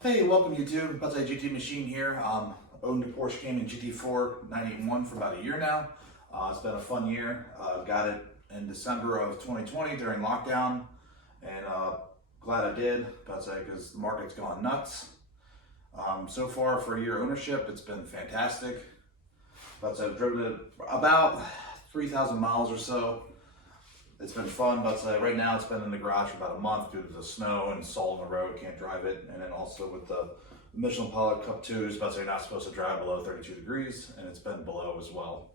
Hey, welcome YouTube. About to say GT Machine here. Owned a Porsche Cayman GT4 981 for about a year now. It's been a fun year. Got it in December of 2020 during lockdown, and glad I did. About to say because the market's gone nuts. So far for a year ownership, it's been fantastic. About to say I've driven it about 3,000 miles or so. It's been fun, but right now it's been in the garage for about a month due to the snow and salt on the road. Can't drive it, and then also with the Michelin Pilot Cup 2s, but you're not supposed to drive below 32 degrees, and it's been below as well.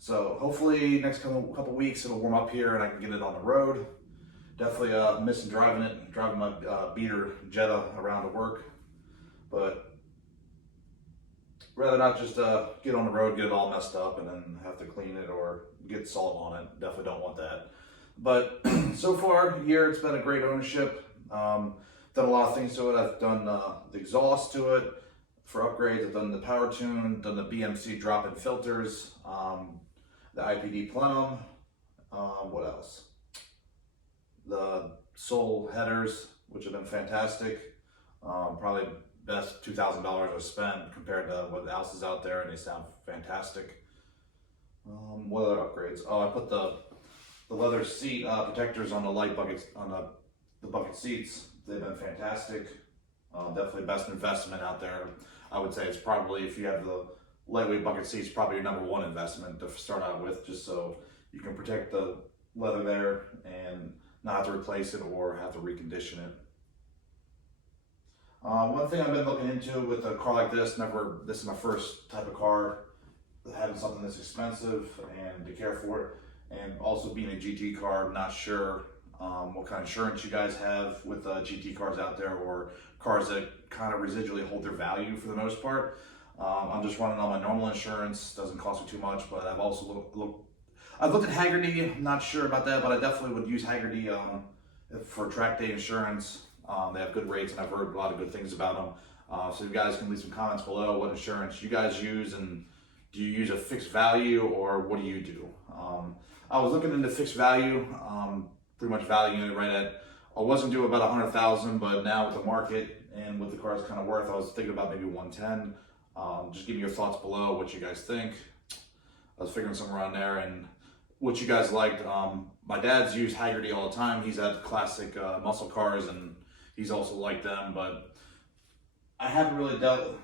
So hopefully next couple weeks it'll warm up here and I can get it on the road. Definitely missing driving my beater Jetta around to work, but rather not just get on the road, get it all messed up, and then have to clean it or get salt on it. Definitely don't want that. But so far, year it's been a great ownership. Done a lot of things to it. I've done the exhaust to it for upgrades. I've done the power tune, done the BMC drop-in filters, the IPD plenum. What else? The Soul headers, which have been fantastic. Probably best $2,000 I've spent compared to what else is out there, and they sound fantastic. What other upgrades? Oh, I put the leather seat protectors on the light buckets on the bucket seats. They've been fantastic. Definitely best investment out there. I would say it's probably, if you have the lightweight bucket seats, probably your number one investment to start out with, just so you can protect the leather there and not have to replace it or have to recondition it. One thing I've been looking into with a car like this, this is my first type of car, having something this expensive and to care for it, and also being a GT car, not sure what kind of insurance you guys have with GT cars out there, or cars that kind of residually hold their value for the most part. I'm just running on my normal insurance, doesn't cost me too much, but I've also I've looked at Hagerty. I'm not sure about that, but I definitely would use Hagerty for track day insurance. They have good rates, and I've heard a lot of good things about them. So you guys can leave some comments below what insurance you guys use, and do you use a fixed value, or what do you do? I was looking into fixed value, pretty much valuing it right at, I wasn't doing about 100,000, but now with the market and what the car is kind of worth, I was thinking about maybe 110. Just give me your thoughts below, what you guys think. I was figuring somewhere around there, and what you guys liked. My dad's used Hagerty all the time. He's had classic muscle cars, and he's also liked them, but I haven't really dealt.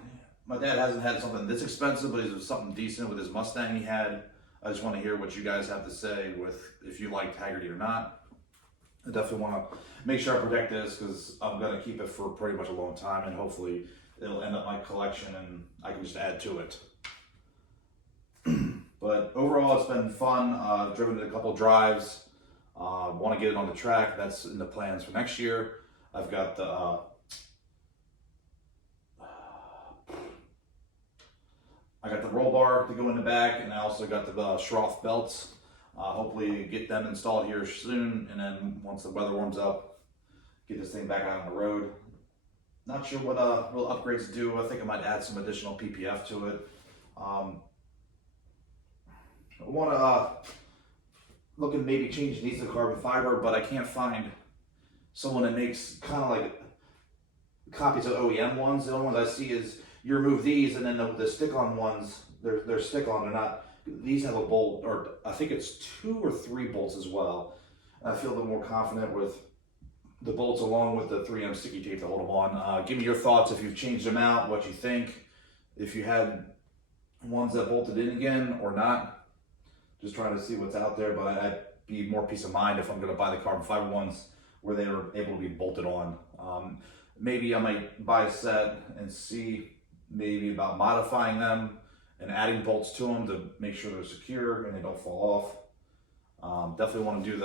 My dad hasn't had something this expensive, but it was something decent with his Mustang he had. I just want to hear what you guys have to say with if you liked Hagerty or not. I definitely want to make sure I protect this because I'm going to keep it for pretty much a long time, and hopefully it'll end up my collection and I can just add to it. But overall, it's been fun. I've driven it a couple drives. Want to get it on the track. That's in the plans for next year. I've got the I got the roll bar to go in the back, and I also got the Schroth belts. Hopefully get them installed here soon, and then once the weather warms up, get this thing back out on the road. Not sure what real upgrades to do. I think I might add some additional PPF to it. I want to look at maybe changing these to carbon fiber, but I can't find someone that makes kind of like copies of OEM ones. The only ones I see is you remove these, and then the stick-on ones, they're stick-on. They're not. These have a bolt, or I think it's 2 or 3 bolts as well. I feel a little more confident with the bolts along with the 3M sticky tape to hold them on. Give me your thoughts if you've changed them out, what you think, if you had ones that bolted in again or not. Just trying to see what's out there, but I'd be more peace of mind if I'm going to buy the carbon fiber ones where they were able to be bolted on. Maybe I might buy a set and see maybe about modifying them and adding bolts to them to make sure they're secure and they don't fall off. Definitely want to do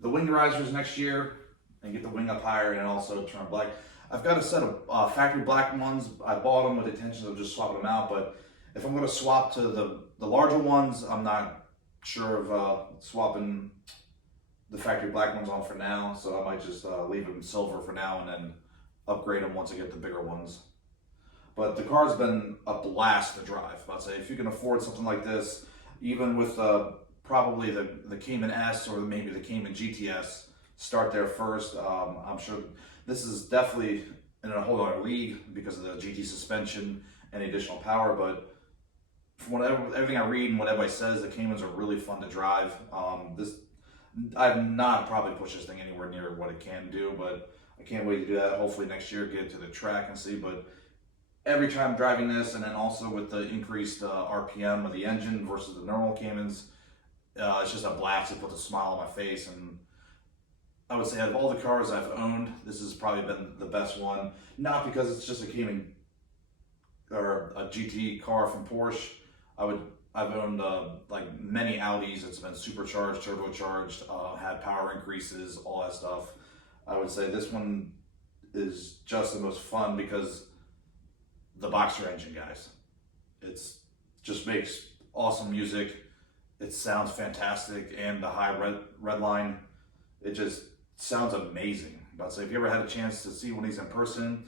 the wing risers next year and get the wing up higher and also turn black. I've got a set of factory black ones. I bought them with the intention of just swapping them out, but if I'm going to swap to the larger ones, I'm not sure of swapping the factory black ones on for now, so I might just leave them silver for now and then upgrade them once I get the bigger ones. But the car's been a blast to drive. I'd say if you can afford something like this, even with probably the Cayman S or maybe the Cayman GTS, start there first. I'm sure this is definitely in a whole other league because of the GT suspension and the additional power. But from everything I read and what everybody says, the Caymans are really fun to drive. I've not probably pushed this thing anywhere near what it can do, but I can't wait to do that. Hopefully next year, get it to the track and see. But every time driving this, and then also with the increased RPM of the engine versus the normal Caymans, it's just a blast. It puts a smile on my face. And I would say out of all the cars I've owned, this has probably been the best one. Not because it's just a Cayman or a GT car from Porsche. I've owned like many Audis. It's been supercharged, turbocharged, had power increases, all that stuff. I would say this one is just the most fun because the Boxer engine, guys. It's just makes awesome music. It sounds fantastic, and the high red line, it just sounds amazing. But so if you ever had a chance to see one of these in person,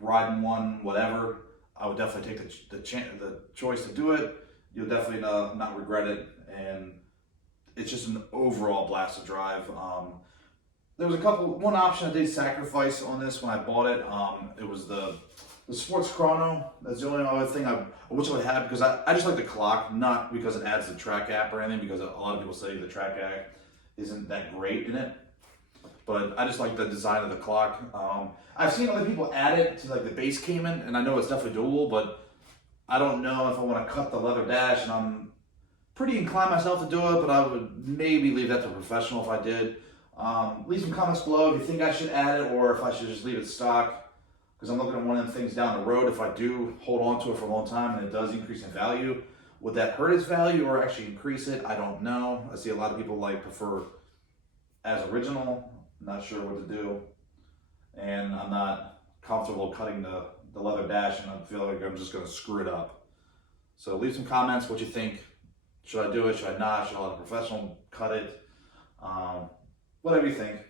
riding one, whatever, I would definitely take the choice to do it. You'll definitely not regret it, and it's just an overall blast to drive. There was one option I did sacrifice on this when I bought it. It was the Sports Chrono. That's the only other thing I wish I would have, because I just like the clock, not because it adds the track app or anything, because a lot of people say the track app isn't that great in it. But I just like the design of the clock. I've seen other people add it to like the base Cayman, and I know it's definitely doable, but I don't know if I want to cut the leather dash, and I'm pretty inclined myself to do it, but I would maybe leave that to a professional if I did. Leave some comments below if you think I should add it or if I should just leave it stock, because I'm looking at one of them things down the road. If I do hold on to it for a long time and it does increase in value, would that hurt its value or actually increase it? I don't know. I see a lot of people prefer as original. Not sure what to do, and I'm not comfortable cutting the leather dash, and I feel like I'm just going to screw it up. So leave some comments what you think. Should I do it? Should I not? Should I let a professional cut it? Whatever you think.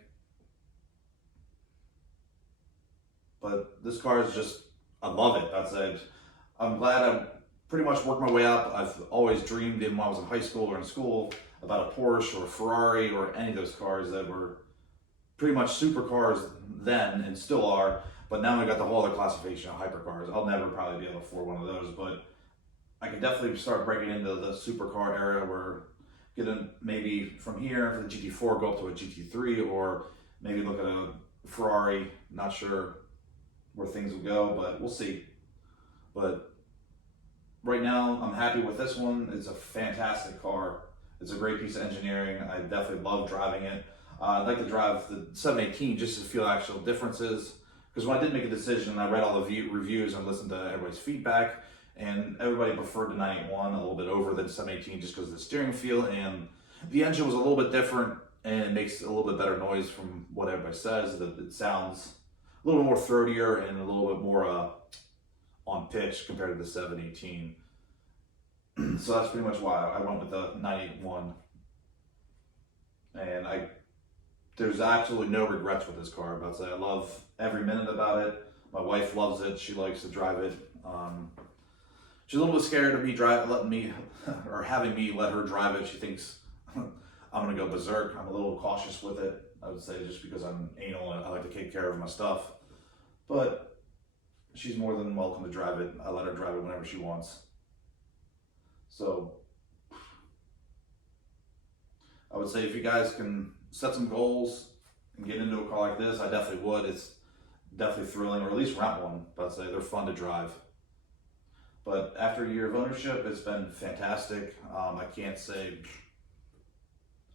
But this car is just, I love it. That's it. I'm glad I pretty much worked my way up. I've always dreamed when I was in high school or in school about a Porsche or a Ferrari or any of those cars that were pretty much supercars then and still are. But now we got the whole other classification of hypercars. I'll never probably be able to afford one of those, but I can definitely start breaking into the supercar area where getting maybe from here for the GT4 go up to a GT3, or maybe look at a Ferrari. Not sure where things will go, but we'll see. But right now I'm happy with this one. It's a fantastic car. It's a great piece of engineering. I definitely love driving it. I'd like to drive the 718 just to feel actual differences. Because when I did make a decision, I read all the reviews and listened to everybody's feedback, and everybody preferred the 981 a little bit over the 718 just because of the steering feel, and the engine was a little bit different, and it makes a little bit better noise from what everybody says. That it sounds a little bit more throatier and a little bit more on pitch compared to the 718. So that's pretty much why I went with the 981, and there's absolutely no regrets with this car. But I love every minute about it. My wife loves it. She likes to drive it. She's a little bit scared of me having me let her drive it. She thinks I'm gonna go berserk. I'm a little cautious with it, I would say, just because I'm anal and I like to take care of my stuff. But she's more than welcome to drive it. I let her drive it whenever she wants. So I would say if you guys can set some goals and get into a car like this, I definitely would. It's definitely thrilling, or at least rent one. But I'd say they're fun to drive. But after a year of ownership, it's been fantastic. I can't say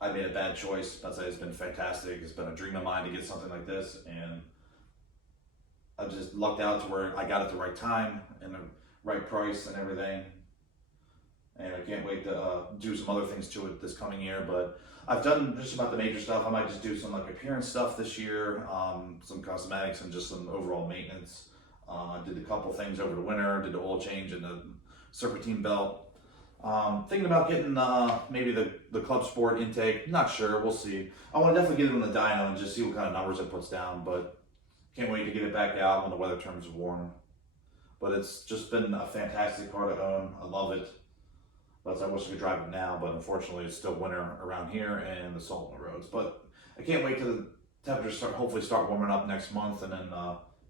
I made a bad choice. I'd say it's been fantastic. It's been a dream of mine to get something like this, and I just lucked out to where I got it at the right time and the right price and everything. And I can't wait to do some other things to it this coming year. But I've done just about the major stuff. I might just do some appearance stuff this year, some cosmetics and just some overall maintenance. Did a couple things over the winter, did the oil change and the serpentine belt. Thinking about getting maybe the Club Sport intake. Not sure, we'll see. I want to definitely get it in the dyno and just see what kind of numbers it puts down, but can't wait to get it back out when the weather turns warm. But it's just been a fantastic car to own. I love it. But I wish I could drive it now, but unfortunately it's still winter around here and the salt on the roads. But I can't wait till the temperatures hopefully start warming up next month, and then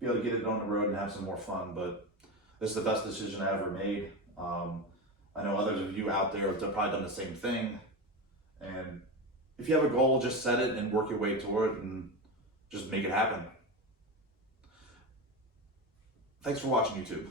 be able to get it on the road and have some more fun. But this is the best decision I ever made. I know others of you out there have probably done the same thing. And if you have a goal, just set it and work your way toward it and just make it happen. Thanks for watching, YouTube.